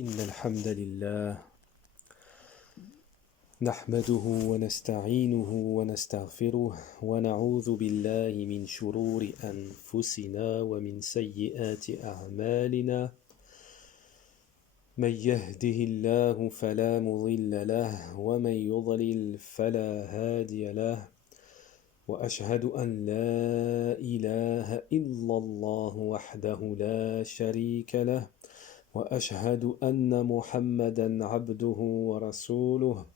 إن الحمد لله نحمده ونستعينه ونستغفره ونعوذ بالله من شرور أنفسنا ومن سيئات أعمالنا من يهده الله فلا مضل له ومن يضلل فلا هادي له وأشهد أن لا إله إلا الله وحده لا شريك له وأشهد أن محمدا عبده ورسوله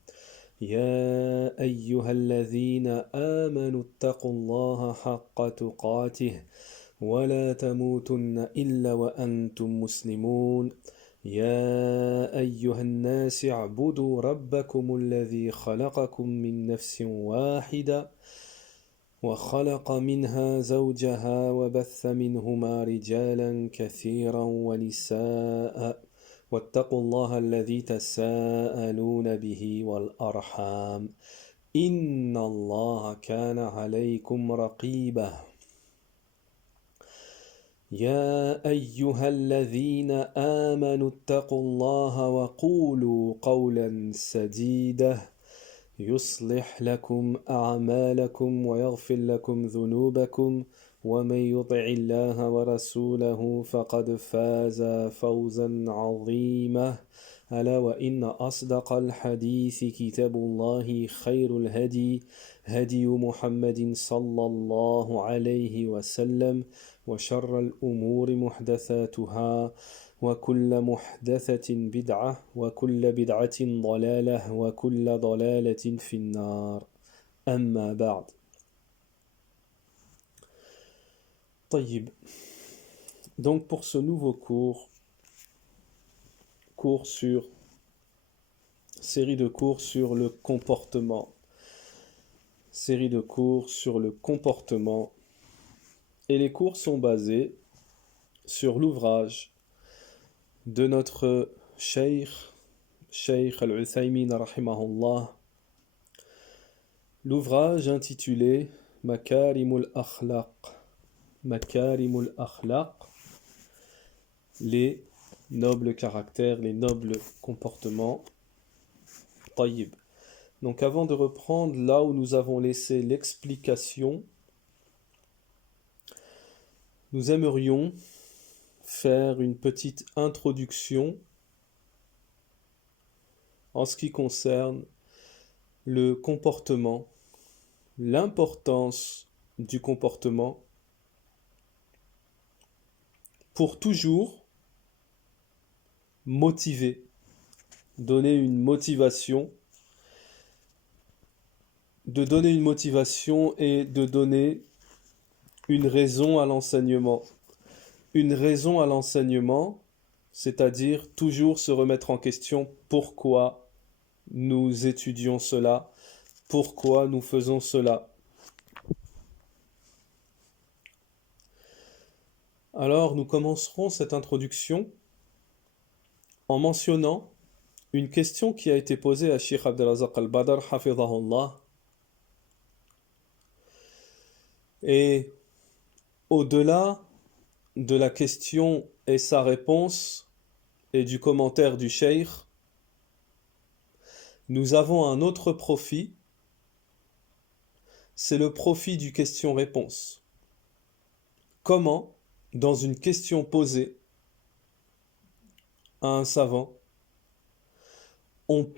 يا أيها الذين آمنوا اتقوا الله حق تقاته ولا تموتن إلا وأنتم مسلمون يا أيها الناس اعبدوا ربكم الذي خلقكم من نفس واحدة وخلق منها زوجها وبث منهما رجالا كثيرا ونساء واتقوا الله الذي تساءلون به والأرحام إن الله كان عليكم رقيبا يا أيها الذين آمنوا اتقوا الله وقولوا قولا سديدا يصلح لكم أعمالكم ويغفر لكم ذنوبكم ومن يطع الله ورسوله فقد فاز فوزا عظيما ألا وإن أصدق الحديث كتاب الله خير الهدي هدي محمد صلى الله عليه وسلم وشر الأمور محدثاتها وكل محدثة بدعة وكل بدعة ضلالة وكل ضلالة في النار أما بعد طيب. Donc pour ce nouveau cours sur série de cours sur le comportement et les cours sont basés sur l'ouvrage de notre Cheikh Al-Uthaymin rahimahullah, l'ouvrage intitulé Makarimul Akhlaq, les nobles caractères, les nobles comportements. Tayyib. Donc avant de reprendre là où nous avons laissé l'explication, nous aimerions faire une petite introduction en ce qui concerne le comportement, l'importance du comportement pour toujours motiver, donner une motivation et de donner une raison à l'enseignement. Une raison à l'enseignement, c'est-à-dire toujours se remettre en question pourquoi nous étudions cela, pourquoi nous faisons cela. Alors nous commencerons cette introduction en mentionnant une question qui a été posée à Cheikh Abdelrazak Al-Badr, hafidhahullah. Et au-delà de la question et sa réponse et du commentaire du cheikh, nous avons un autre profit, c'est le profit du question-réponse. Comment, dans une question posée à un savant, il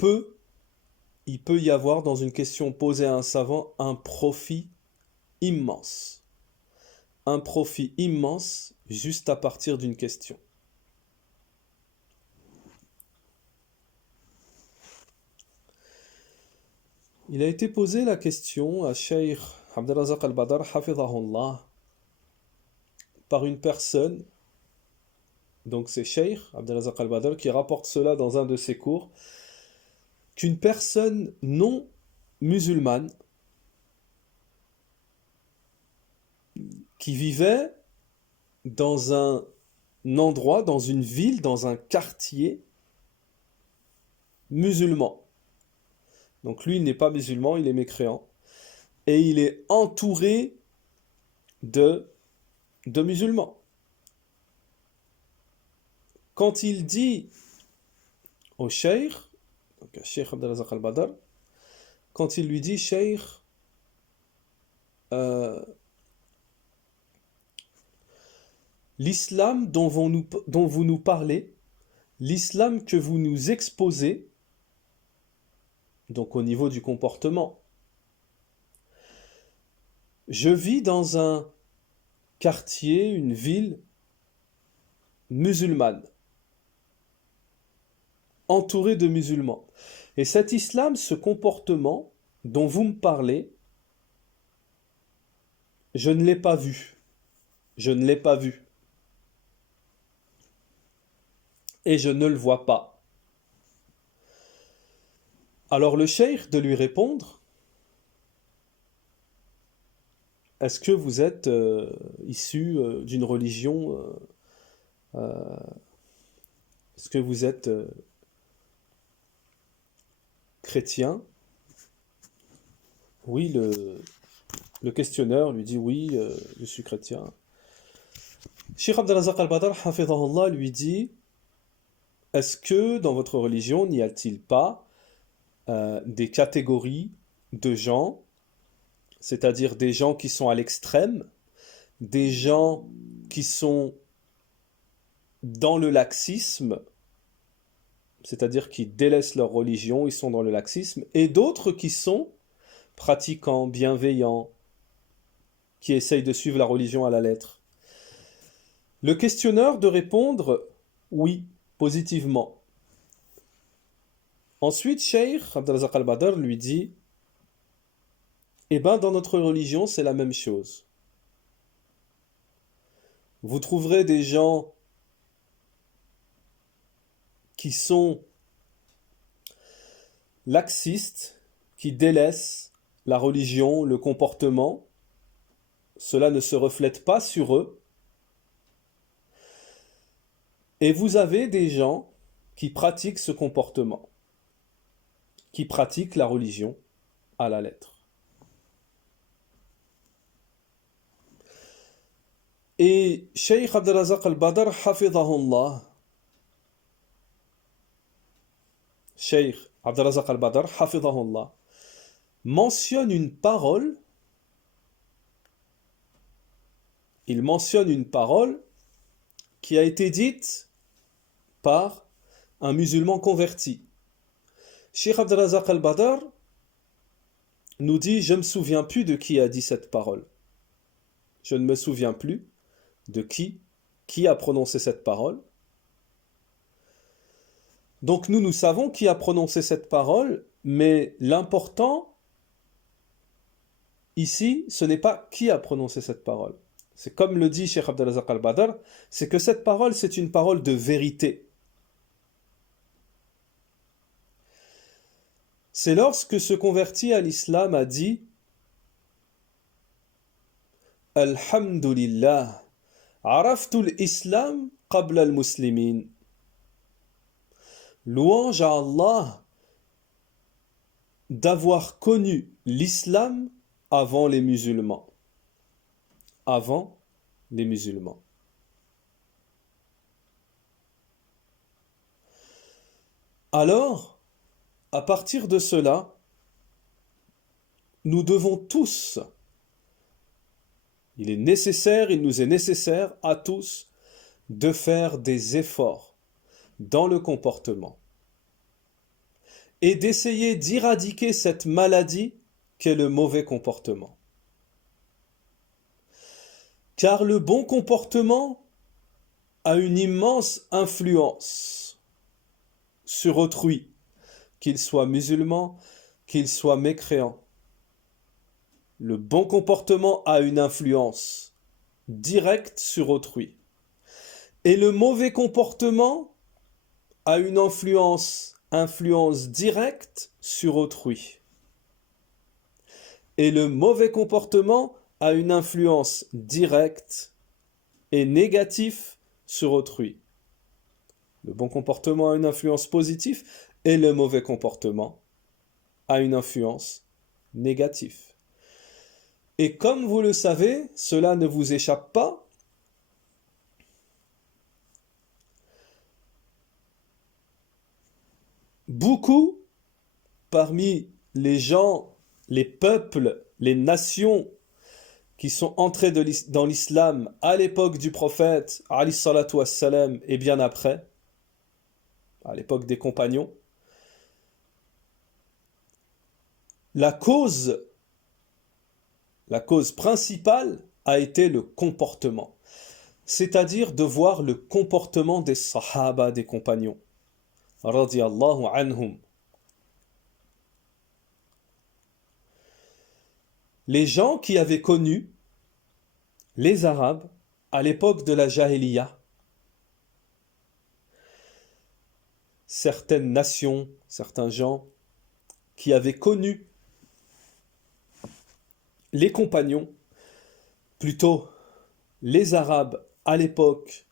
peut y avoir dans une question posée à un savant un profit immense. Un profit immense juste à partir d'une question. Il a été posé la question à Cheikh Abdelrazak Al-Badr, hafidhahullah, par une personne, donc c'est Cheikh Abdelrazak Al-Badr qui rapporte cela dans un de ses cours, qu'une personne non musulmane qui vivait dans un endroit, dans une ville, dans un quartier musulman. Donc lui, il n'est pas musulman, il est mécréant. Et il est entouré de musulmans. Quand il dit au Cheikh, donc à Cheikh Abdelrazak al-Badr, quand il lui dit Cheikh, l'islam dont vous nous parlez, l'islam que vous nous exposez, donc au niveau du comportement, je vis dans un quartier, une ville musulmane, entourée de musulmans. Et cet islam, ce comportement dont vous me parlez, je ne l'ai pas vu. Je ne l'ai pas vu. Et je ne le vois pas. Alors le cheikh de lui répondre, est-ce que vous êtes issu d'une religion est-ce que vous êtes chrétien? Oui, le questionneur lui dit oui, je suis chrétien. Cheikh Abdelrazak al-Badr, hafidhahullah, lui dit, est-ce que dans votre religion n'y a-t-il pas des catégories de gens, c'est-à-dire des gens qui sont à l'extrême, des gens qui sont dans le laxisme, c'est-à-dire qui délaissent leur religion, ils sont dans le laxisme, et d'autres qui sont pratiquants, bienveillants, qui essayent de suivre la religion à la lettre. Le questionneur de répondre oui, positivement. Ensuite, Cheikh Abdelrazak al-Badr lui dit, eh bien, dans notre religion, c'est la même chose. Vous trouverez des gens qui sont laxistes, qui délaissent la religion, le comportement. Cela ne se reflète pas sur eux. Et vous avez des gens qui pratiquent ce comportement, qui pratiquent la religion à la lettre. Et Cheikh Abdelrazak al-Badr, hafidhahullah, Cheikh Abdelrazak al-Badr, hafidhahullah, mentionne une parole, il mentionne une parole qui a été dite par un musulman converti. Cheikh Abdelrazak al-Badr nous dit, je ne me souviens plus de qui a dit cette parole. Je ne me souviens plus de qui a prononcé cette parole. Donc nous savons qui a prononcé cette parole, mais l'important ici, ce n'est pas qui a prononcé cette parole. C'est comme le dit Cheikh Abdelrazak al-Badr, c'est que cette parole, c'est une parole de vérité. C'est lorsque ce converti à l'islam a dit « Alhamdulillah, araftu l'islam qabla al-muslimin » Louange à Allah d'avoir connu l'islam avant les musulmans. Avant les musulmans. Alors, à partir de cela, nous devons tous, il nous est nécessaire à tous de faire des efforts dans le comportement et d'essayer d'éradiquer cette maladie qu'est le mauvais comportement. Car le bon comportement a une immense influence sur autrui, qu'il soit musulman, qu'il soit mécréant. Le bon comportement a une influence directe sur autrui. Et le mauvais comportement a une influence directe sur autrui. Et le mauvais comportement a une influence directe et négative sur autrui. Le bon comportement a une influence positive et le mauvais comportement a une influence négative. Et comme vous le savez, cela ne vous échappe pas, beaucoup parmi les gens, les peuples, les nations qui sont entrés dans l'islam à l'époque du prophète, alayhi salatu wassalam, et bien après, à l'époque des compagnons, la cause principale a été le comportement, c'est-à-dire de voir le comportement des sahaba, des compagnons, radiyallahu anhum. Les gens qui avaient connu les Arabes à l'époque de la Jahiliya, certaines nations, certains gens qui avaient connu les compagnons, plutôt les Arabes à l'époque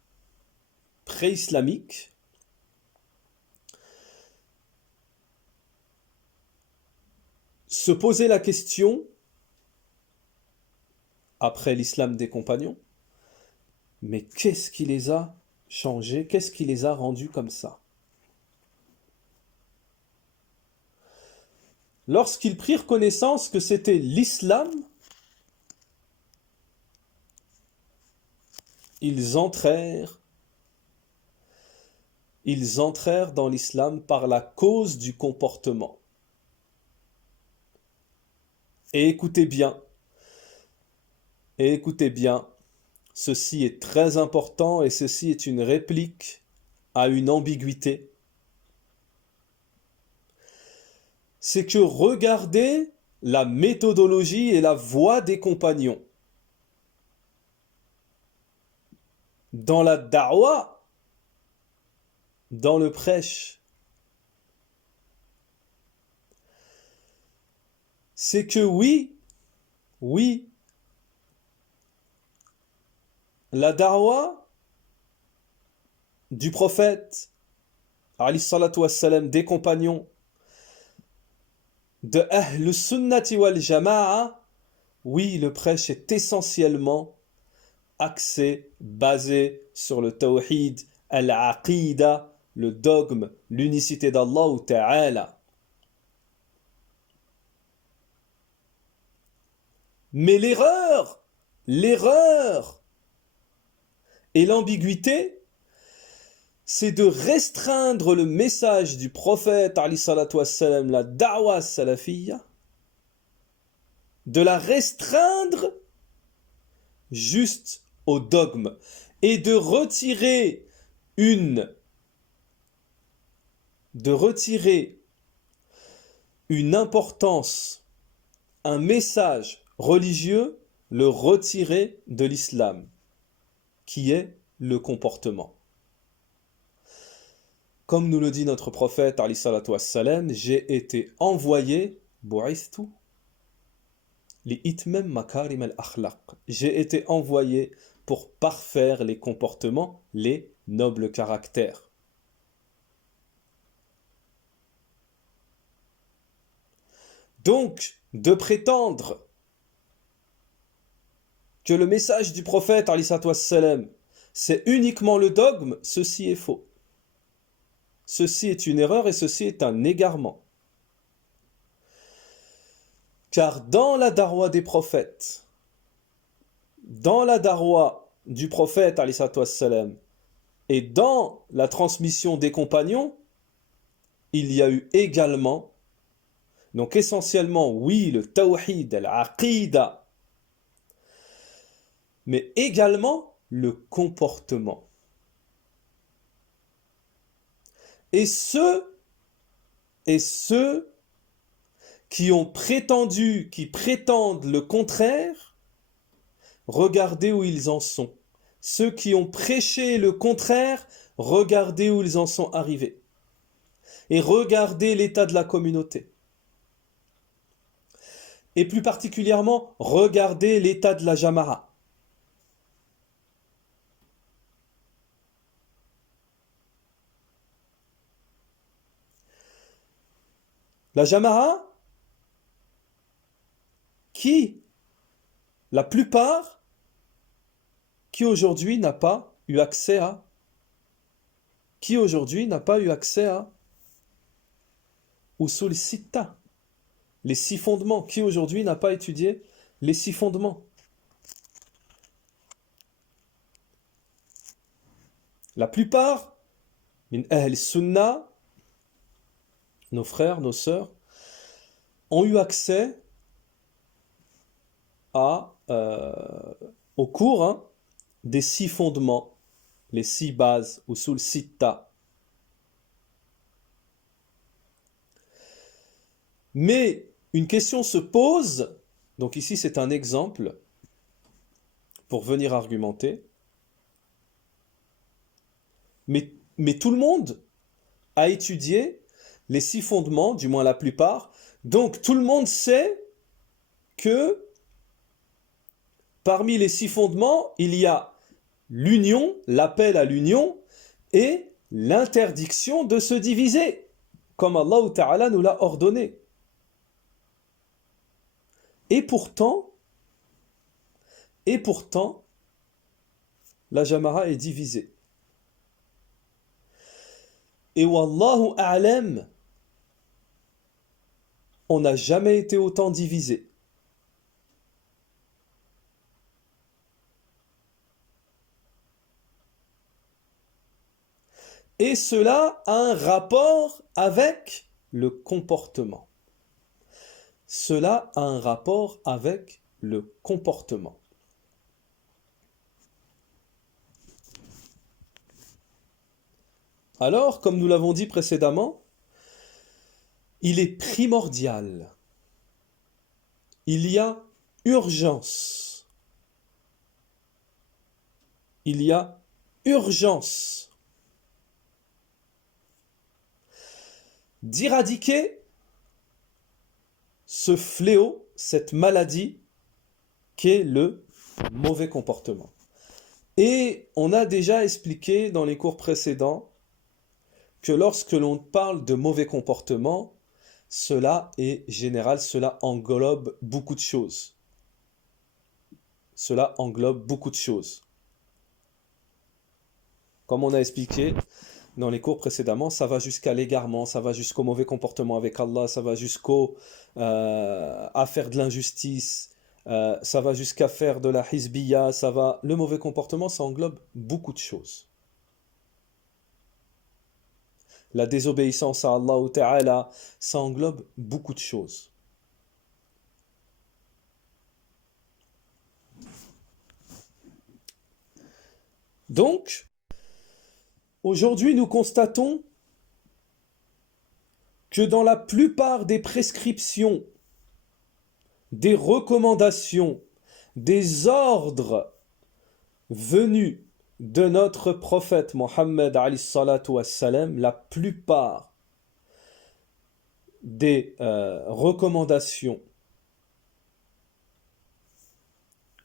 pré-islamique, se posaient la question, après l'islam des compagnons, mais qu'est-ce qui les a changés, qu'est-ce qui les a rendus comme ça? Lorsqu'ils prirent connaissance que c'était l'islam, ils entrèrent dans l'islam par la cause du comportement. Et écoutez bien, ceci est très important et ceci est une réplique à une ambiguïté. C'est que regardez la méthodologie et la voie des compagnons. Dans la da'wa, dans le prêche, c'est que oui, la da'wa du prophète, alayhi salatu wassalam, des compagnons, de Ahl Sunnati wal Jama'a, oui, le prêche est essentiellement axé, basé sur le tawhid, al-aqida, le dogme, l'unicité d'Allah Ta'ala. Mais l'erreur et l'ambiguïté, c'est de restreindre le message du prophète, alayhi salatu wassalam, la da'wa salafiyya, de la restreindre juste au dogme et de retirer une importance, un message religieux, le retirer de l'islam, qui est le comportement. Comme nous le dit notre prophète, alayhi salatu wassalam, j'ai été envoyé, bu'ithtu, li itmam makarim al-akhlaq. J'ai été envoyé pour parfaire les comportements, les nobles caractères. Donc, de prétendre que le message du prophète, alayhi salatu wassalam, c'est uniquement le dogme, ceci est faux. Ceci est une erreur et ceci est un égarement. Car dans la darwa des prophètes, dans la darwa du prophète, alayhi salatu wassalam, et dans la transmission des compagnons, il y a eu également, donc essentiellement, oui, le tawhid, al-aqida, mais également le comportement. Et ceux qui prétendent le contraire, regardez où ils en sont. Ceux qui ont prêché le contraire, regardez où ils en sont arrivés. Et regardez l'état de la communauté. Et plus particulièrement, regardez l'état de la Jama'a. La Jama'a, la plupart, qui aujourd'hui n'a pas eu accès à usul sitta. Les 6 fondements. Qui aujourd'hui n'a pas étudié les 6 fondements? La plupart, min ahl sunnah, nos frères, nos sœurs, ont eu accès au cours des 6 fondements, les 6 bases, usul sitta. Mais une question se pose, donc ici c'est un exemple pour venir argumenter, mais tout le monde a étudié les 6 fondements, du moins la plupart, donc tout le monde sait que parmi les 6 fondements, il y a l'union, l'appel à l'union et l'interdiction de se diviser, comme Allah Ta'ala nous l'a ordonné. Et pourtant, la Jama'a est divisée. Et Wallahu A'lam, on n'a jamais été autant divisé. Et cela a un rapport avec le comportement. Cela a un rapport avec le comportement. Alors, comme nous l'avons dit précédemment, il est primordial, il y a urgence, d'éradiquer ce fléau, cette maladie qu'est le mauvais comportement. Et on a déjà expliqué dans les cours précédents que lorsque l'on parle de mauvais comportement, cela est général, cela englobe beaucoup de choses. Cela englobe beaucoup de choses. Comme on a expliqué dans les cours précédemment, ça va jusqu'à l'égarement, ça va jusqu'au mauvais comportement avec Allah, ça va à faire de l'injustice, ça va jusqu'à faire de la hizbiya, le mauvais comportement, ça englobe beaucoup de choses. La désobéissance à Allah Ta'ala, ça englobe beaucoup de choses. Donc, aujourd'hui, nous constatons que dans la plupart des prescriptions, des recommandations, des ordres venus de notre prophète Mohammed alayhi salatu wassalam, la plupart des recommandations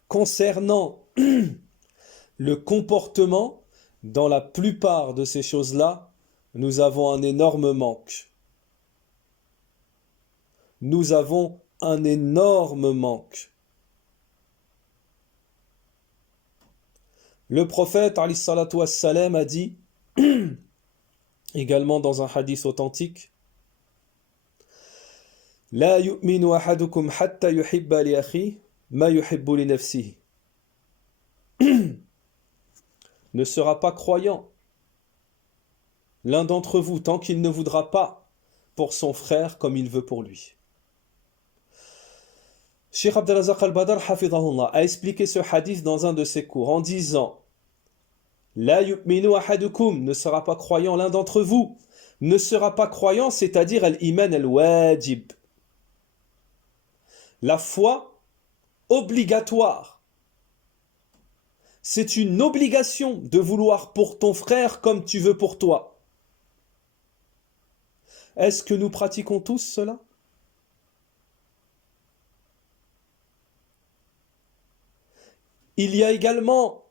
concernant le comportement, dans la plupart de ces choses-là, nous avons un énorme manque. Nous avons un énorme manque. Le prophète alayhi salatu wassalam a dit, également dans un hadith authentique, La yu'minu ahadukum hatta yuhibba li akhi ma yuhibbu li nafsihi. Ne sera pas croyant l'un d'entre vous tant qu'il ne voudra pas pour son frère comme il veut pour lui. Cheikh Abdel Razak al-Badr hafidhahullah a expliqué ce hadith dans un de ses cours en disant La yu'minu ahadukum, ne sera pas croyant l'un d'entre vous, ne sera pas croyant, c'est-à-dire al-iman al-wajib, la foi obligatoire. C'est une obligation de vouloir pour ton frère comme tu veux pour toi. Est-ce que nous pratiquons tous cela? Il y a également,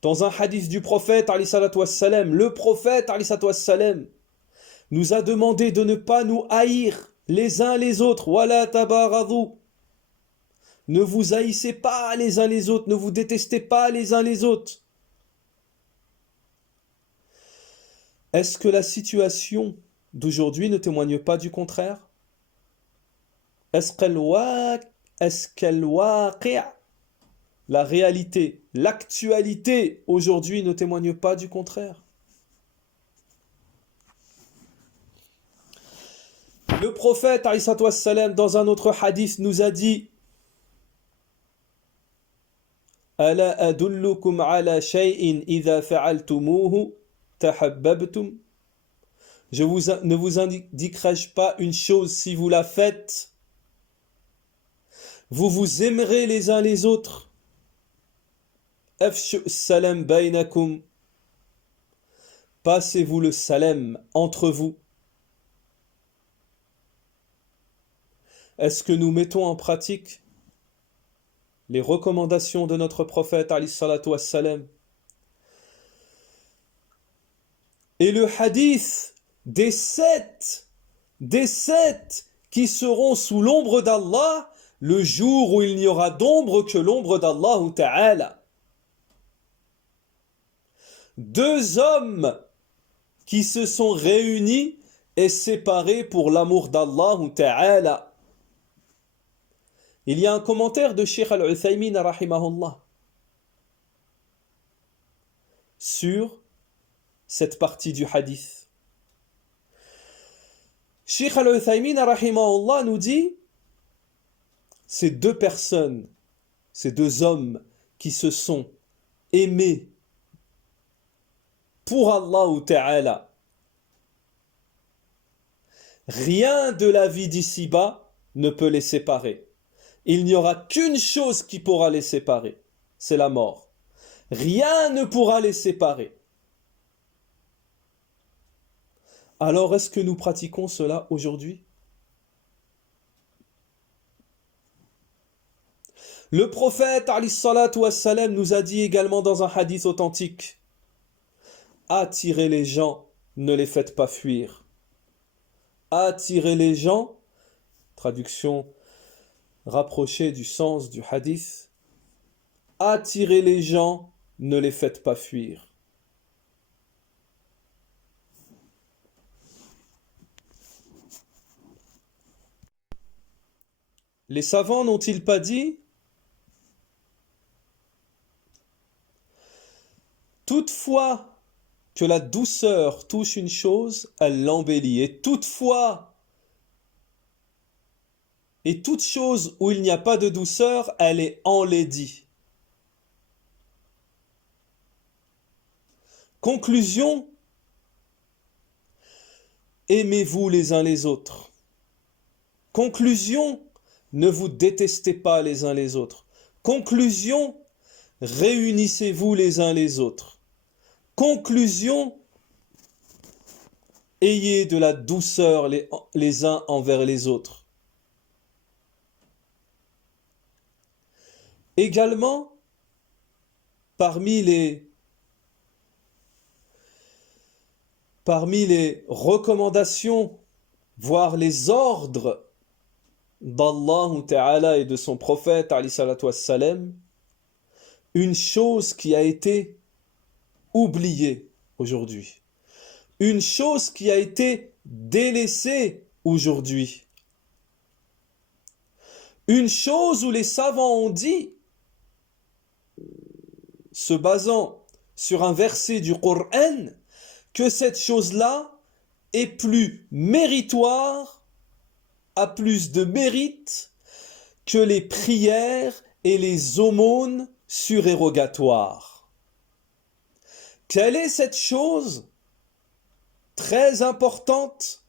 dans un hadith du prophète, le prophète nous a demandé de ne pas nous haïr les uns les autres. Wala tabaghadhu. Ne vous haïssez pas les uns les autres, ne vous détestez pas les uns les autres. Est-ce que la situation d'aujourd'hui ne témoignent pas du contraire? Est-ce qu'elle la réalité, l'actualité aujourd'hui ne témoigne pas du contraire? Le prophète, alayhi salatu wassalam, dans un autre hadith, nous a dit Ala adullukum ala shay'in idha fa'altumuhu tahabbabtum. Ne vous indiquerai-je pas une chose, si vous la faites, vous vous aimerez les uns les autres. Afshu salam bainakum. Passez-vous le salam entre vous. Est-ce que nous mettons en pratique les recommandations de notre prophète alayhi salatu wassalam? Et le hadith des sept qui seront sous l'ombre d'Allah le jour où il n'y aura d'ombre que l'ombre d'Allah Ta'ala. 2 hommes qui se sont réunis et séparés pour l'amour d'Allah Ta'ala. Il y a un commentaire de Cheikh Al-Uthaymin rahimahullah sur cette partie du hadith. Cheikh Al-Uthaymin rahimahullah nous dit ces 2 personnes, ces 2 hommes qui se sont aimés pour Allah Ta'ala, rien de la vie d'ici-bas ne peut les séparer. Il n'y aura qu'une chose qui pourra les séparer, c'est la mort. Rien ne pourra les séparer. Alors est-ce que nous pratiquons cela aujourd'hui? Le prophète alayhi salatu wassalam nous a dit également dans un hadith authentique: attirez les gens, ne les faites pas fuir. Attirez les gens, traduction rapprochée du sens du hadith, attirez les gens, ne les faites pas fuir. Les savants n'ont-ils pas dit toutefois que la douceur touche une chose, elle l'embellit. Et toutefois, et toute chose où il n'y a pas de douceur, elle est enlaidie. Conclusion, aimez-vous les uns les autres. Conclusion, ne vous détestez pas les uns les autres. Conclusion, réunissez-vous les uns les autres. Conclusion, ayez de la douceur les uns envers les autres. Également, parmi les recommandations, voire les ordres d'Allah Ta'ala et de son prophète alayhi salatu wassalam, une chose qui a été oubliée aujourd'hui, une chose qui a été délaissée aujourd'hui, une chose où les savants ont dit, se basant sur un verset du Coran, que cette chose-là est plus méritoire, a plus de mérite que les prières et les aumônes surérogatoires. Quelle est cette chose très importante?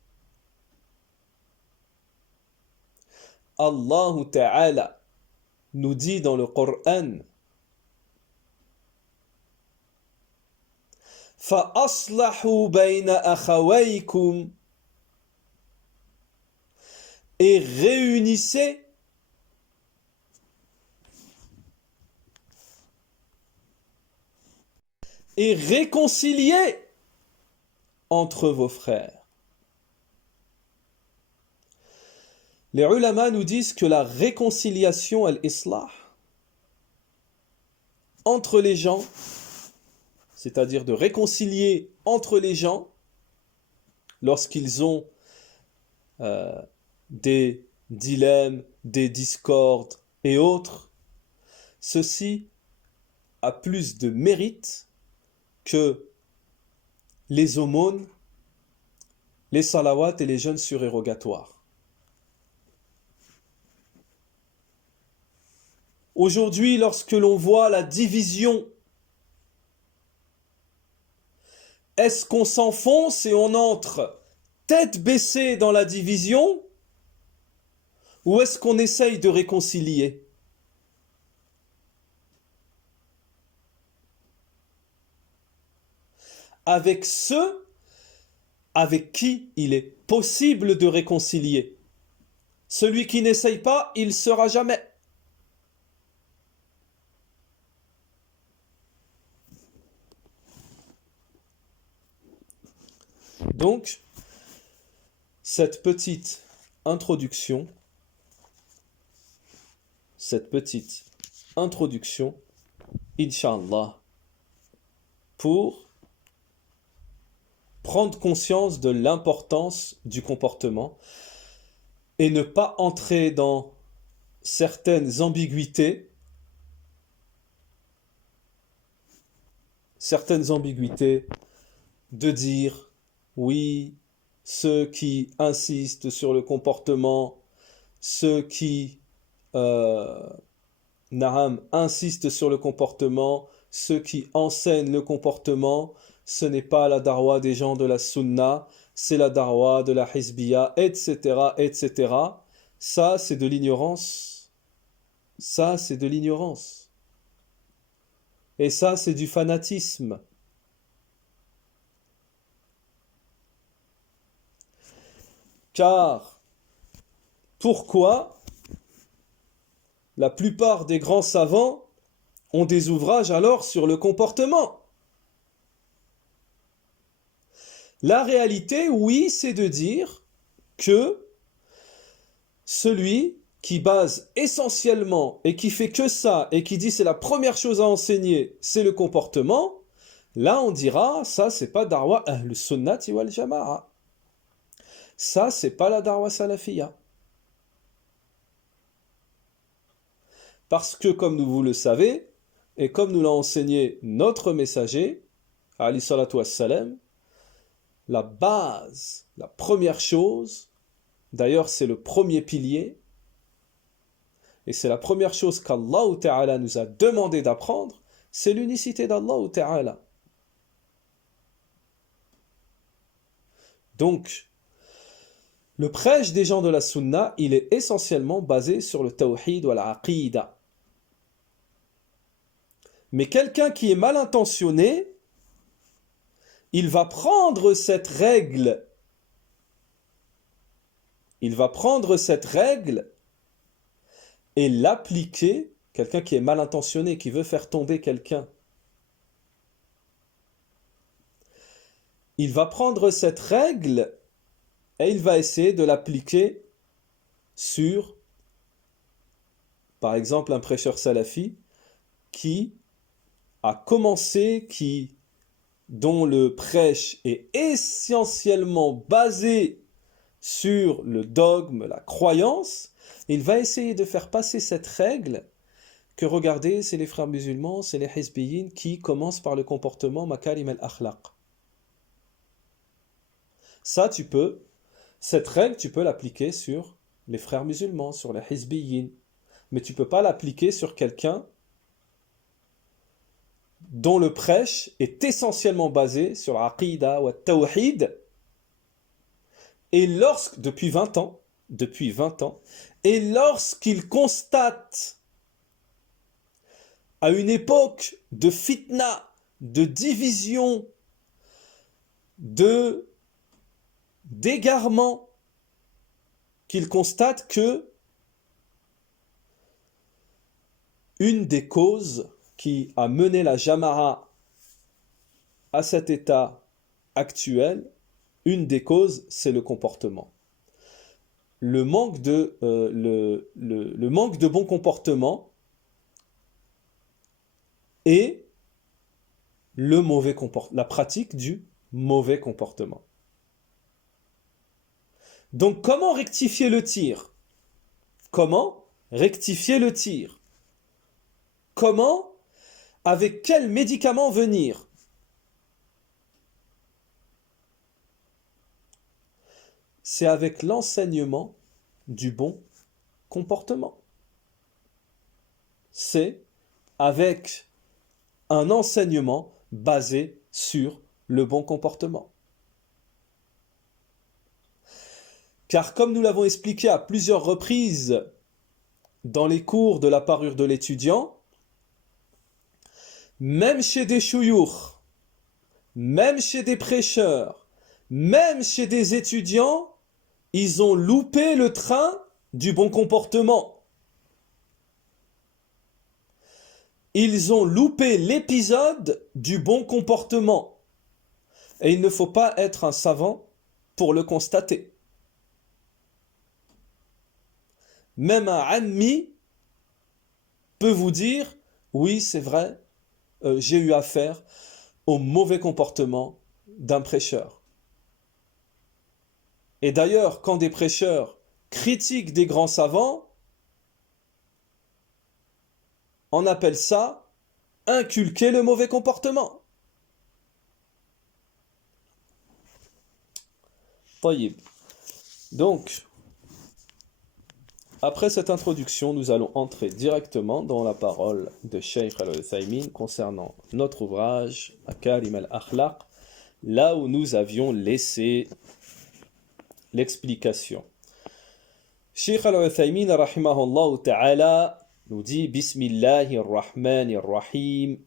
Allah Ta'ala nous dit dans le Coran: فَأَصْلَحُوا بَيْنَ أَخَوَيْكُمْ, et réunissez et réconciliez entre vos frères. Les ulama nous disent que la réconciliation, al-islah, entre les gens, c'est-à-dire de réconcilier entre les gens, lorsqu'ils ont des dilemmes, des discordes et autres, ceci a plus de mérite que les aumônes, les salawats et les jeûnes surérogatoires. Aujourd'hui, lorsque l'on voit la division, est-ce qu'on s'enfonce et on entre tête baissée dans la division, ou est-ce qu'on essaye de réconcilier? Avec ceux avec qui il est possible de réconcilier. Celui qui n'essaye pas, il ne sera jamais. Donc, cette petite introduction, Inch'Allah, pour prendre conscience de l'importance du comportement et ne pas entrer dans certaines ambiguïtés de dire oui, ceux qui insistent sur le comportement, ceux qui insistent sur le comportement, ceux qui enseignent le comportement, ce n'est pas la darwa des gens de la sunna, c'est la darwa de la hizbiya, etc., etc. Ça, c'est de l'ignorance. Ça, c'est de l'ignorance. Et ça, c'est du fanatisme. Car, pourquoi la plupart des grands savants ont des ouvrages alors sur le comportement? La réalité, oui, c'est de dire que celui qui base essentiellement et qui fait que ça et qui dit c'est la première chose à enseigner, c'est le comportement, là on dira ça c'est pas darwa ahl sunnati wal jama'a. Ça c'est pas la darwa salafiyya. Parce que comme vous le savez et comme nous l'a enseigné notre messager alayhi salatu wassalam, la base, la première chose, d'ailleurs c'est le premier pilier, et c'est la première chose qu'Allah Ta'ala nous a demandé d'apprendre, c'est l'unicité d'Allah Ta'ala. Donc, le prêche des gens de la sunna, il est essentiellement basé sur le tawhid ou l'aqidah. Mais quelqu'un qui est mal intentionné, il va prendre cette règle, et l'appliquer, quelqu'un qui est mal intentionné, qui veut faire tomber quelqu'un, il va prendre cette règle et il va essayer de l'appliquer sur, par exemple, un prêcheur salafi qui a commencé, dont le prêche est essentiellement basé sur le dogme, la croyance. Il va essayer de faire passer cette règle que regardez, c'est les frères musulmans, c'est les hizbiyin qui commencent par le comportement makarim al-akhlaq. Ça, cette règle, tu peux l'appliquer sur les frères musulmans, sur les hizbiyin. Mais tu ne peux pas l'appliquer sur quelqu'un dont le prêche est essentiellement basé sur l'aqidah ou tawhid. Et depuis 20 ans, et lorsqu'il constate à une époque de fitna, de division, d'égarement, qu'il constate que une des causes qui a mené la Jama'a à cet état actuel, une des causes, c'est le comportement. Le manque de bon comportement et la pratique du mauvais comportement. Donc comment rectifier le tir? Comment rectifier le tir? Comment? Avec quel médicament venir? C'est avec l'enseignement du bon comportement. C'est avec un enseignement basé sur le bon comportement. Car comme nous l'avons expliqué à plusieurs reprises dans les cours de la parure de l'étudiant, même chez des chouyours, même chez des prêcheurs, même chez des étudiants, ils ont loupé le train du bon comportement. Ils ont loupé l'épisode du bon comportement. Et il ne faut pas être un savant pour le constater. Même un ammi peut vous dire, oui, c'est vrai, j'ai eu affaire au mauvais comportement d'un prêcheur. Et d'ailleurs, quand des prêcheurs critiquent des grands savants, on appelle ça inculquer le mauvais comportement. طيب. Donc, après cette introduction, nous allons entrer directement dans la parole de Cheikh Al-Uthaymin concernant notre ouvrage Makarim al-Akhlaq, là où nous avions laissé l'explication. Cheikh Al-Uthaymin rahimahullah ta'ala nous dit Bismillahir Rahmanir Rahim.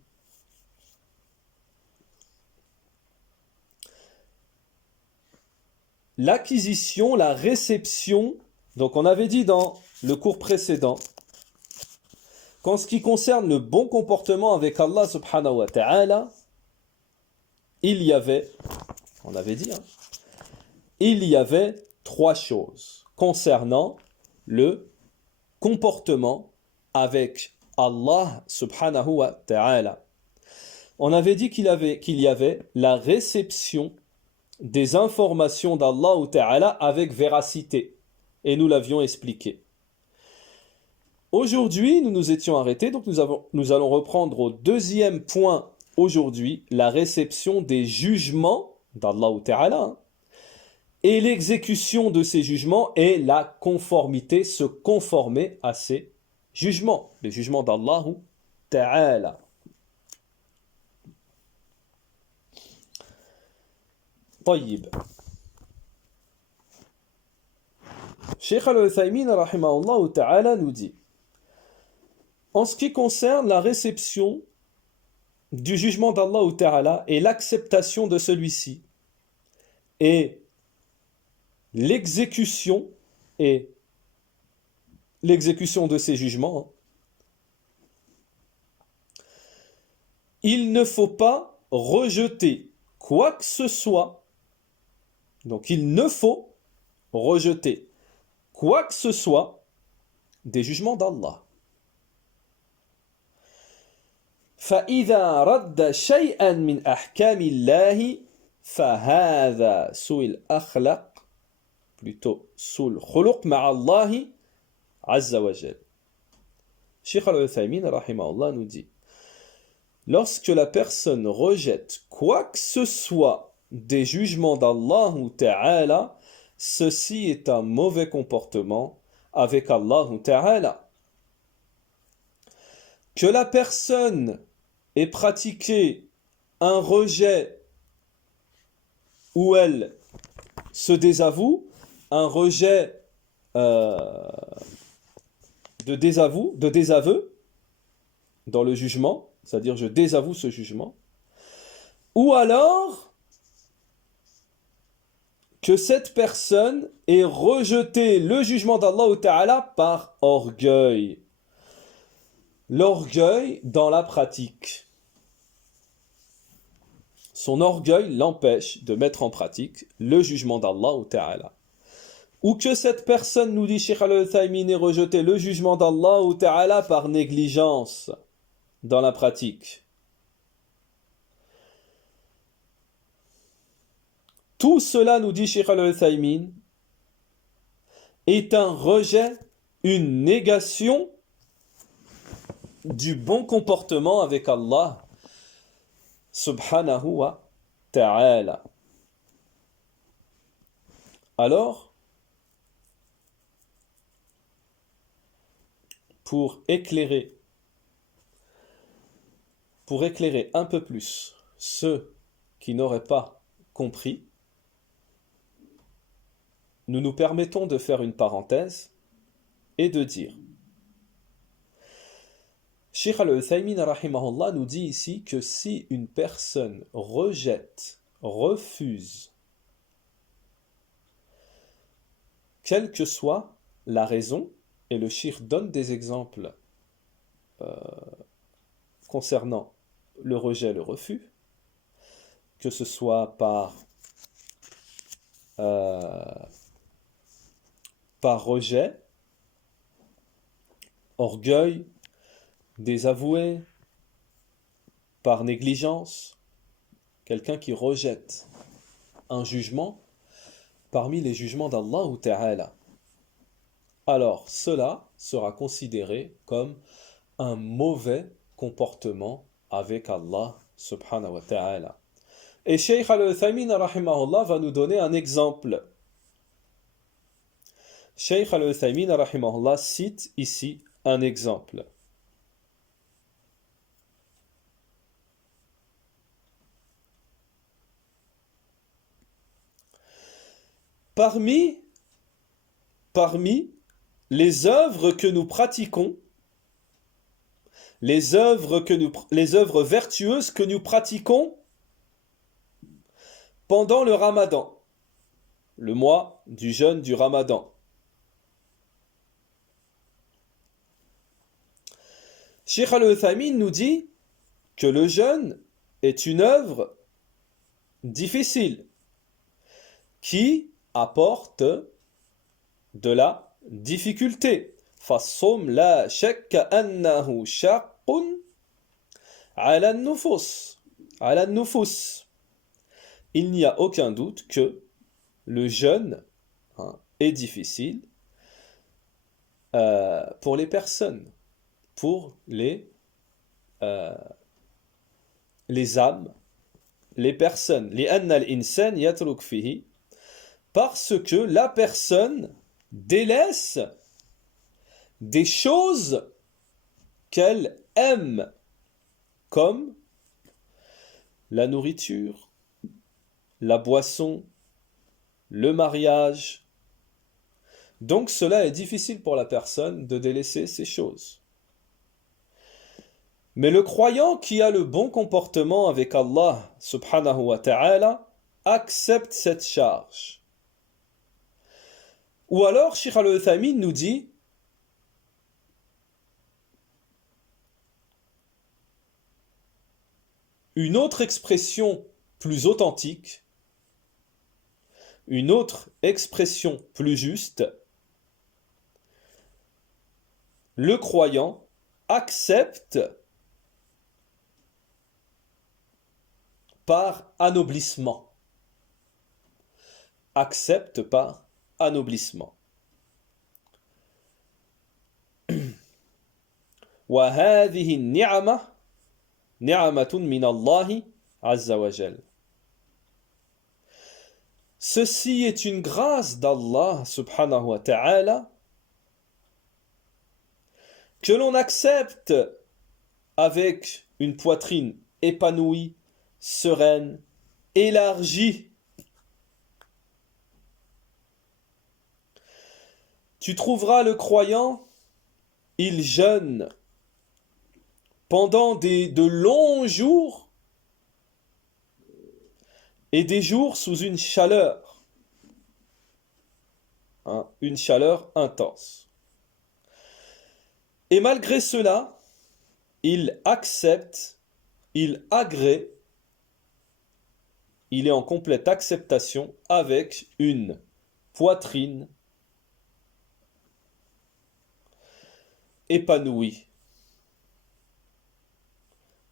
L'acquisition, la réception, donc on avait dit dans le cours précédent qu'en ce qui concerne le bon comportement avec Allah subhanahu wa ta'ala, il y avait, on avait dit, il y avait trois choses concernant le comportement avec Allah subhanahu wa ta'ala. On avait dit qu'il y avait la réception des informations d'Allah ta'ala avec véracité. Et nous l'avions expliqué. Aujourd'hui, nous nous étions arrêtés, donc nous allons reprendre au deuxième point aujourd'hui, la réception des jugements d'Allah ta'ala, et l'exécution de ces jugements et la conformité, se conformer à ces jugements, les jugements d'Allah ta'ala. طيب. Cheikh Al-Uthaymin rahimahullah ta'ala nous dit, en ce qui concerne la réception du jugement d'Allah ta'ala et l'acceptation de celui-ci, et l'exécution de ces jugements, il ne faut pas rejeter quoi que ce soit. Donc il ne faut rejeter quoi que ce soit des jugements d'Allah. فإذا رد شيئا من أحكام الله فهذا سوء الأخلاق plutôt سوء الخلق مع الله عز وجل. Cheikh Al-Uthaymin rahimahullah nous dit, lorsque la personne rejette quoi que ce soit des jugements d'Allah ta'ala, ceci est un mauvais comportement avec Allah ta'ala. Que la personne ait pratiqué un rejet où elle se désavoue, un rejet de désaveu dans le jugement, c'est-à-dire je désavoue ce jugement, ou alors que cette personne ait rejeté le jugement d'Allah Ta'ala par orgueil. L'orgueil dans la pratique. Son orgueil l'empêche de mettre en pratique le jugement d'Allah Ta'ala. Ou que cette personne, nous dit Cheikh Al-Uthaymin, ait rejeté le jugement d'Allah Ta'ala par négligence dans la pratique. Tout cela, nous dit Cheikh Al-Uthaymin, est un rejet, une négation du bon comportement avec Allah subhanahu wa ta'ala. Alors, pour éclairer un peu plus ceux qui n'auraient pas compris, nous nous permettons de faire une parenthèse et de dire Cheikh Al-Uthaymin rahimahullah nous dit ici que si une personne rejette, refuse, quelle que soit la raison, et le Cheikh donne des exemples concernant le rejet, le refus, que ce soit par rejet, orgueil, désavoué, par négligence, quelqu'un qui rejette un jugement parmi les jugements d'Allah ou Ta'ala. Alors cela sera considéré comme un mauvais comportement avec Allah subhanahu wa ta'ala. Et Cheikh Al-Uthaymin rahimahullah va nous donner un exemple. Cheikh Al-Uthaymin rahimahullah cite ici un exemple. Parmi les œuvres que nous pratiquons, les œuvres vertueuses que nous pratiquons pendant le Ramadan, le mois du jeûne du Ramadan. Cheikh Al-Uthaymin nous dit que le jeûne est une œuvre difficile qui apporte de la difficulté. فَالصَّوْمُ لَا شَكَّ أَنَّهُ شَاقٌّ عَلَى النُّفُوسِ. Il n'y a aucun doute que le jeûne est difficile pour les personnes, pour les âmes, les personnes. لِأَنَّ الْإِنسَانِ يَتْرُكْ فِيهِ, parce que la personne délaisse des choses qu'elle aime, comme la nourriture, la boisson, le mariage. Donc cela est difficile pour la personne de délaisser ces choses. Mais le croyant qui a le bon comportement avec Allah subhanahu wa ta'ala accepte cette charge. Ou alors, Cheikh Al-Uthaymin nous dit une autre expression plus authentique, une autre expression plus juste, le croyant accepte par anoblissement. Accepte par anoblissement. وهذه النعمة نعمة من الله عز وجل. Ceci est une grâce d'Allah subhanahu wa ta'ala que l'on accepte avec une poitrine épanouie, sereine, élargie. Tu trouveras le croyant, il jeûne pendant de longs jours et des jours sous une chaleur intense. Et malgré cela, il accepte, il agrée, il est en complète acceptation avec une poitrine épanouie.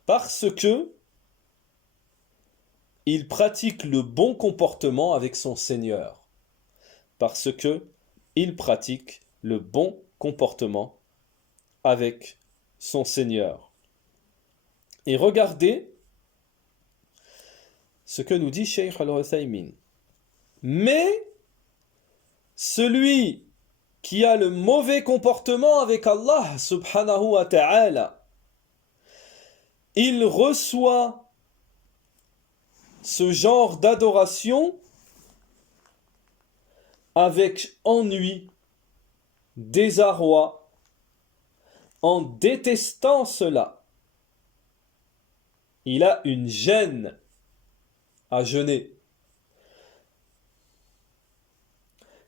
Parce que il pratique le bon comportement avec son Seigneur. Parce que il pratique le bon comportement avec son Seigneur. Et regardez ce que nous dit Cheikh Al-Uthaymin. Mais celui qui a le mauvais comportement avec Allah subhanahu wa ta'ala, il reçoit ce genre d'adoration avec ennui, désarroi, en détestant cela. Il a une gêne à jeûner.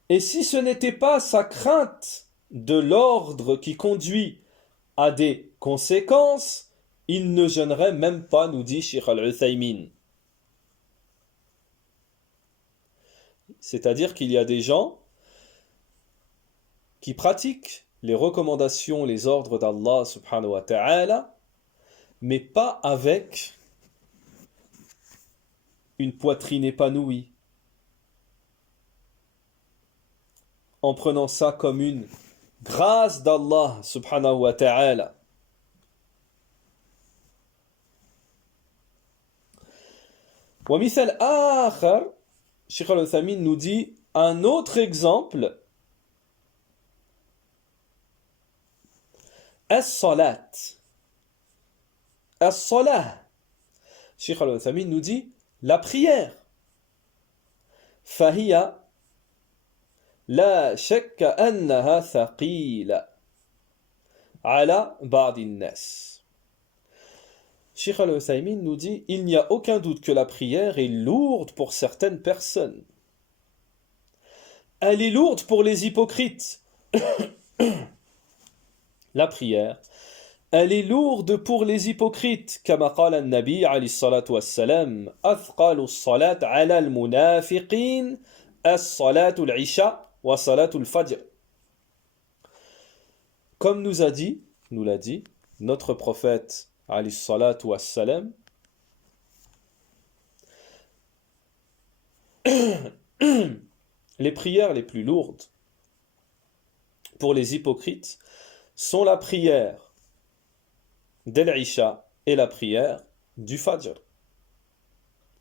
Et si ce n'était pas sa crainte de l'ordre qui conduit à des conséquences, il ne jeûnerait même pas, nous dit Cheikh Al-Uthaymin. C'est-à-dire qu'il y a des gens qui pratiquent les recommandations, les ordres d'Allah subhanahu wa ta'ala, mais pas avec une poitrine épanouie, en prenant ça comme une grâce d'Allah subhanahu wa ta'ala. ومثال آخر Cheikh Al-Uthaymin nous dit un autre exemple, as-salat. As-salah. Cheikh Al-Uthaymin nous dit la prière. فهي لا شك أنها ثقيلة على بعض الناس. Cheikh Al-Uthaymin nous dit il n'y a aucun doute que la prière est lourde pour certaines personnes. Elle est lourde pour les hypocrites. La prière, elle est lourde pour les hypocrites. كما قال النبي عليه الصلاة والسلام أثقل الصلاة على المنافقين الصلاة العشاء وصلاة الفجر. Comme nous l'a dit notre prophète alayhi salatu wassalam, les prières les plus lourdes pour les hypocrites sont la prière d'Al-Isha et la prière du Fajr.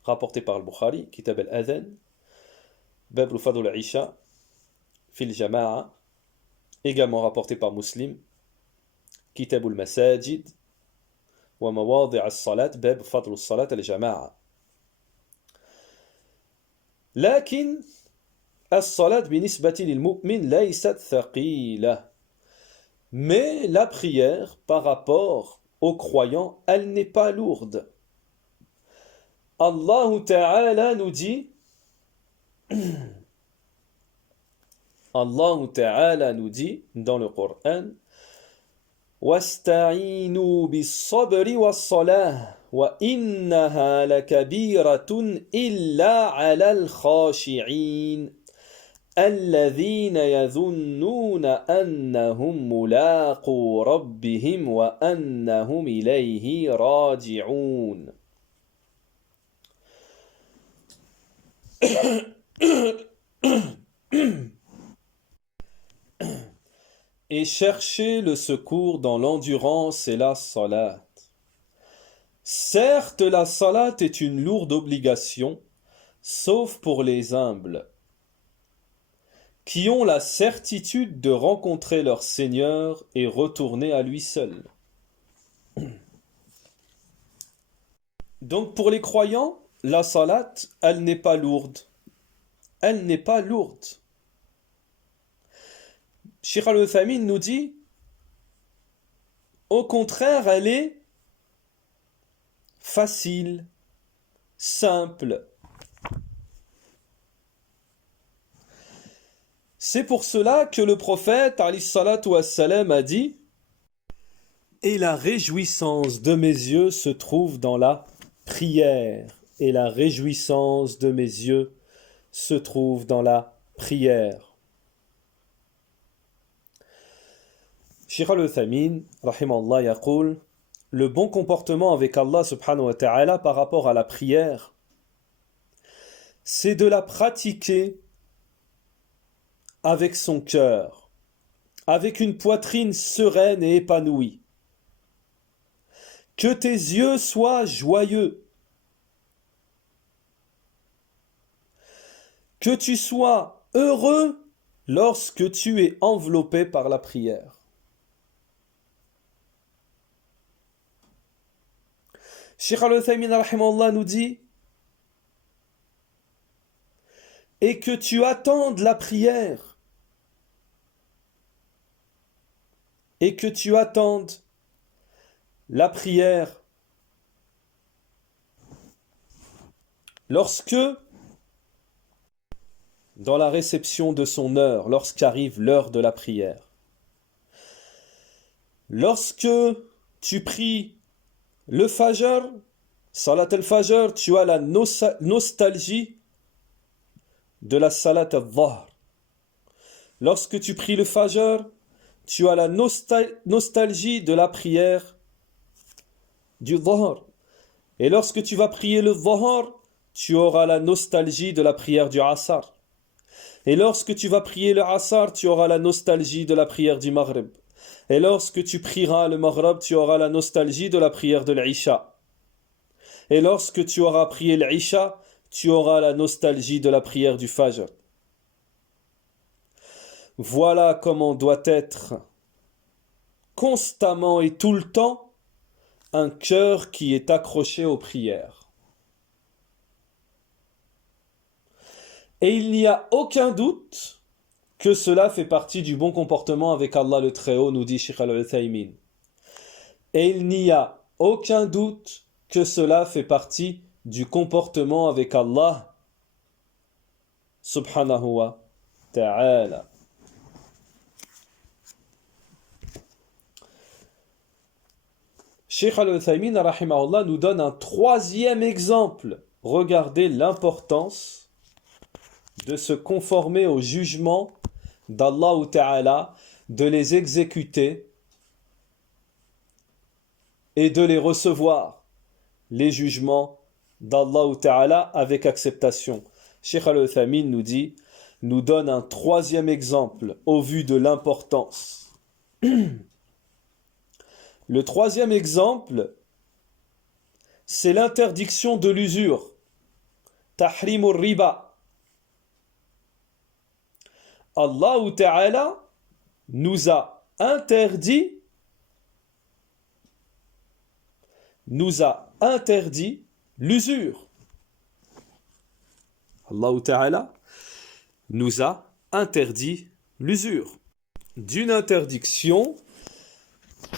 Rapporté par al-Bukhari, Kitab al-Adhan, Bab al-Fadl al-Isha, Fil Jama'a, également rapporté par Muslim, Kitab al-Masajid, ومواضع الصلاة باب فضل الصلاة الجماعة. لكن الصلاة بالنسبة للمؤمن ليست ثقيلة. Mais la prière par rapport aux croyants, elle n'est pas lourde. Allah Ta'ala nous dit Allah Ta'ala nous dit dans le Coran واستعينوا بالصبر والصلاة وإنها لكبيرة إلا على الخاشعين الذين يظنون أنهم ملاقو ربهم وأنهم إليه راجعون. Et chercher le secours dans l'endurance et la salat. Certes, la salat est une lourde obligation, sauf pour les humbles, qui ont la certitude de rencontrer leur Seigneur et retourner à lui seul. Donc pour les croyants, la salat, elle n'est pas lourde. Elle n'est pas lourde. Cheikh Al-Uthaymin nous dit, au contraire, elle est facile, simple. C'est pour cela que le prophète alayhi salatu wassalam a dit « Et la réjouissance de mes yeux se trouve dans la prière. Et la réjouissance de mes yeux se trouve dans la prière. » Cheikh Al-Uthaymin, rahimahullah, yaqul, le bon comportement avec Allah subhanahu wa ta'ala par rapport à la prière, c'est de la pratiquer avec son cœur, avec une poitrine sereine et épanouie. Que tes yeux soient joyeux. Que tu sois heureux lorsque tu es enveloppé par la prière. Cheikh Al-Uthaymin rahimahullah nous dit et que tu attendes la prière et que tu attendes la prière lorsque dans la réception de son heure, lorsqu'arrive l'heure de la prière. Lorsque tu pries le Fajr, Salat al-Fajr, tu as la nostalgie de la Salat al-Dhahr. Lorsque tu pries le Fajr, tu as la nostalgie de la prière du Dhahr. Et lorsque tu vas prier le Dhahr, tu auras la nostalgie de la prière du Asr. Et lorsque tu vas prier le Asr, tu auras la nostalgie de la prière du Maghrib. Et lorsque tu prieras le Maghrib, tu auras la nostalgie de la prière de l'Isha. Et lorsque tu auras prié l'Isha, tu auras la nostalgie de la prière du Fajr. Voilà comment doit être constamment et tout le temps un cœur qui est accroché aux prières. Et il n'y a aucun doute que cela fait partie du bon comportement avec Allah le Très-Haut, nous dit Cheikh Al-Uthaymin. Et il n'y a aucun doute que cela fait partie du comportement avec Allah subhanahu wa ta'ala. Cheikh Al-Uthaymin rahimahullah nous donne un troisième exemple. Regardez l'importance de se conformer au jugement d'Allah Ta'ala, de les exécuter et de les recevoir, les jugements d'Allah Ta'ala avec acceptation. Cheikh Al-Uthaymin nous donne un troisième exemple au vu de l'importance. Le troisième exemple, c'est l'interdiction de l'usure. Tahrimur riba. Allah Ta'ala nous a interdit l'usure. Allah Ta'ala nous a interdit l'usure. D'une interdiction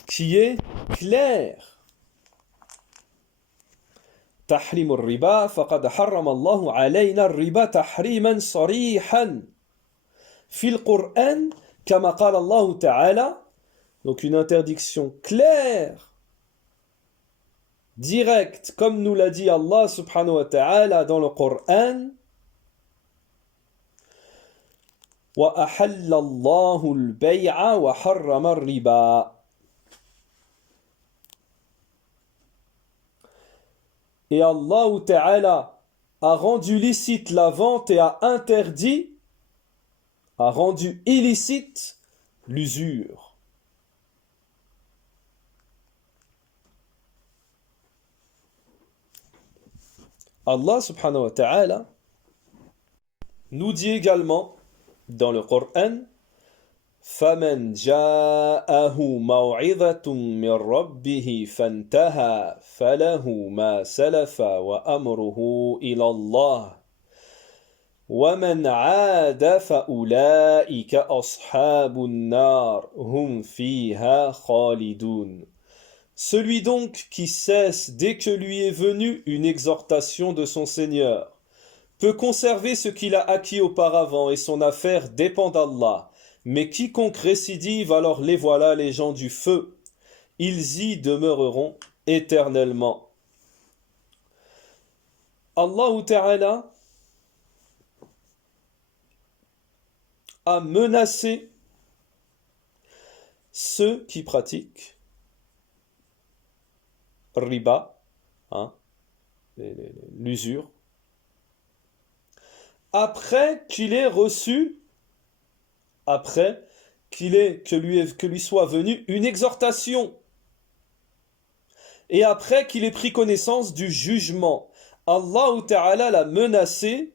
qui est claire. تحريم الربا فقد حرم الله علينا الربا تحريما صريحا في القرآن كما قال الله تعالى. Donc une interdiction claire, directe, comme nous l'a dit Allah subhanahu wa ta'ala dans le Coran. وأحل الله البيع وحرم الربا. Et Allah Ta'ala a rendu licite la vente et a rendu illicite l'usure. Allah subhanahu wa ta'ala nous dit également dans le Coran فَمَنْ جَاءَهُ مَوْعِظَةٌ مِّن رَّبِّهِ فَانْتَهَى فَلَهُ مَا سَلَفَ وَأَمْرُهُ إِلَى اللَّهِ وَمَنْ عَادَ فَأُولَئِكَ أَصْحَابُ النَّارِ هُمْ فِيهَا خَالِدُونَ. Celui donc qui cesse dès que lui est venue une exhortation de son Seigneur peut conserver ce qu'il a acquis auparavant et son affaire dépend d'Allah. Mais quiconque récidive, alors les voilà les gens du feu. Ils y demeureront éternellement. Allah Ta'ala a menacé ceux qui pratiquent riba, l'usure, après qu'il ait reçu après que lui soit venue une exhortation et après qu'il ait pris connaissance du jugement. Allah Ta'ala l'a menacé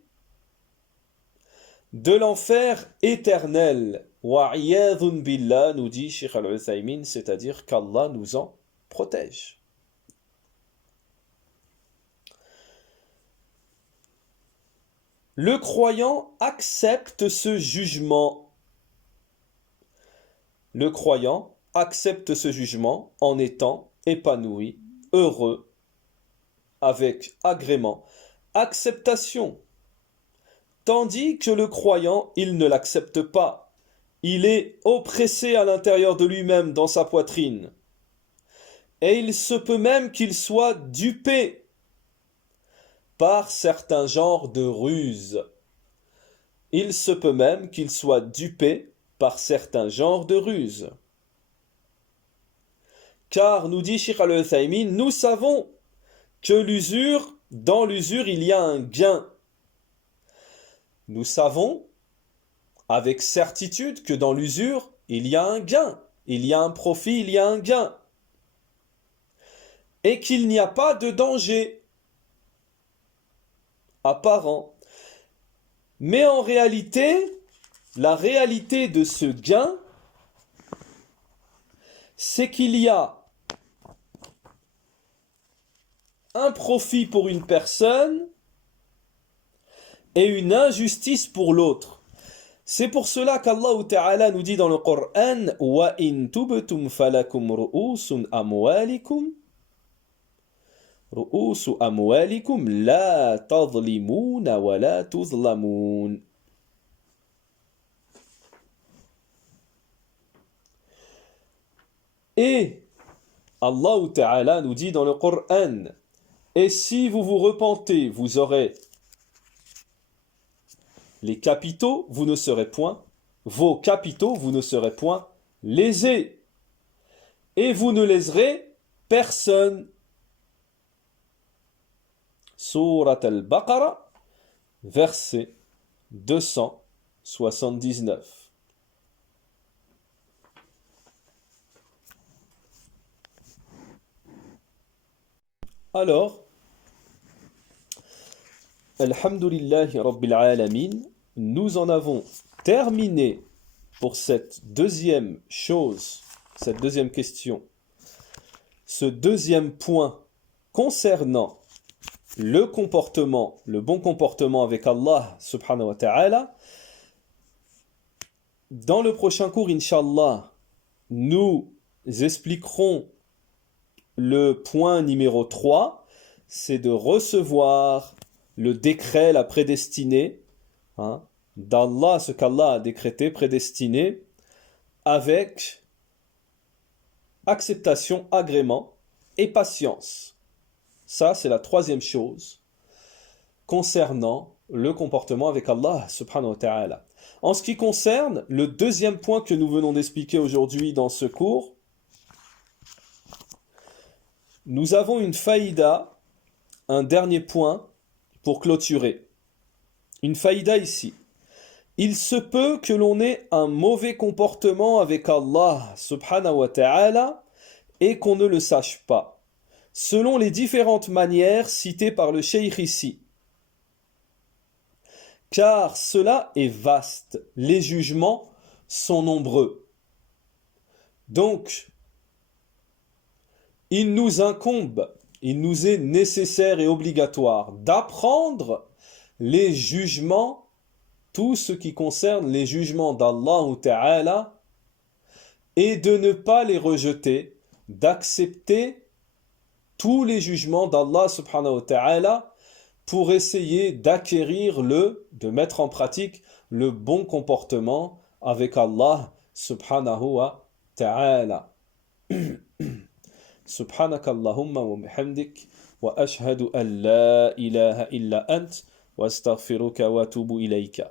de l'enfer éternel. Wa'iyadhun billah, nous dit Sheikh Al-Uthaymin, c'est-à-dire qu'Allah nous en protège. Le croyant accepte ce jugement. Le croyant accepte ce jugement en étant épanoui, heureux, avec agrément, acceptation. Tandis que le croyant, il ne l'accepte pas. Il est oppressé à l'intérieur de lui-même, dans sa poitrine. Et il se peut même qu'il soit dupé par certains genres de ruses. Il se peut même qu'il soit dupé par certains genres de ruses. Car, nous dit Sheikh Al-Uthaymin, nous savons que dans l'usure, il y a un gain. Nous savons avec certitude que dans l'usure, il y a un gain, il y a un profit, il y a un gain. Et qu'il n'y a pas de danger apparent. Mais en réalité, la réalité de ce gain, c'est qu'il y a un profit pour une personne et une injustice pour l'autre. C'est pour cela qu'Allah Ta'ala nous dit dans le Coran wa in tubtum falakum ru'usun amwalikum la tadhlimuna wa la tuzlamun. Et Allah Ta'ala nous dit dans le Coran, et si vous vous repentez, vous aurez les capitaux, vous ne serez point, vos capitaux, vous ne serez point lésés. Et vous ne léserez personne. Surat al-Baqarah, verset 279. Alors, Alhamdulillahi Rabbil Alamin, nous en avons terminé pour cette deuxième chose, cette deuxième question, ce deuxième point concernant le comportement, le bon comportement avec Allah subhanahu wa ta'ala. Dans le prochain cours, Inch'Allah, nous expliquerons le point numéro 3, c'est de recevoir le décret, la prédestinée, d'Allah, ce qu'Allah a décrété, prédestiné, avec acceptation, agrément et patience. Ça, c'est la troisième chose concernant le comportement avec Allah subhanahu wa ta'ala. En ce qui concerne le deuxième point que nous venons d'expliquer aujourd'hui dans ce cours, nous avons une faïda, un dernier point pour clôturer. Une faïda ici. Il se peut que l'on ait un mauvais comportement avec Allah subhanahu wa ta'ala et qu'on ne le sache pas, selon les différentes manières citées par le cheikh ici. Car cela est vaste, les jugements sont nombreux. Donc, il nous incombe, il nous est nécessaire et obligatoire d'apprendre les jugements, tout ce qui concerne les jugements d'Allah Ta'ala, et de ne pas les rejeter, d'accepter tous les jugements d'Allah subhanahu wa ta'ala pour essayer d'acquérir de mettre en pratique le bon comportement avec Allah subhanahu wa ta'ala. سبحانك اللهم وبحمدك وأشهد أن لا إله إلا أنت وأستغفرك وأتوب إليك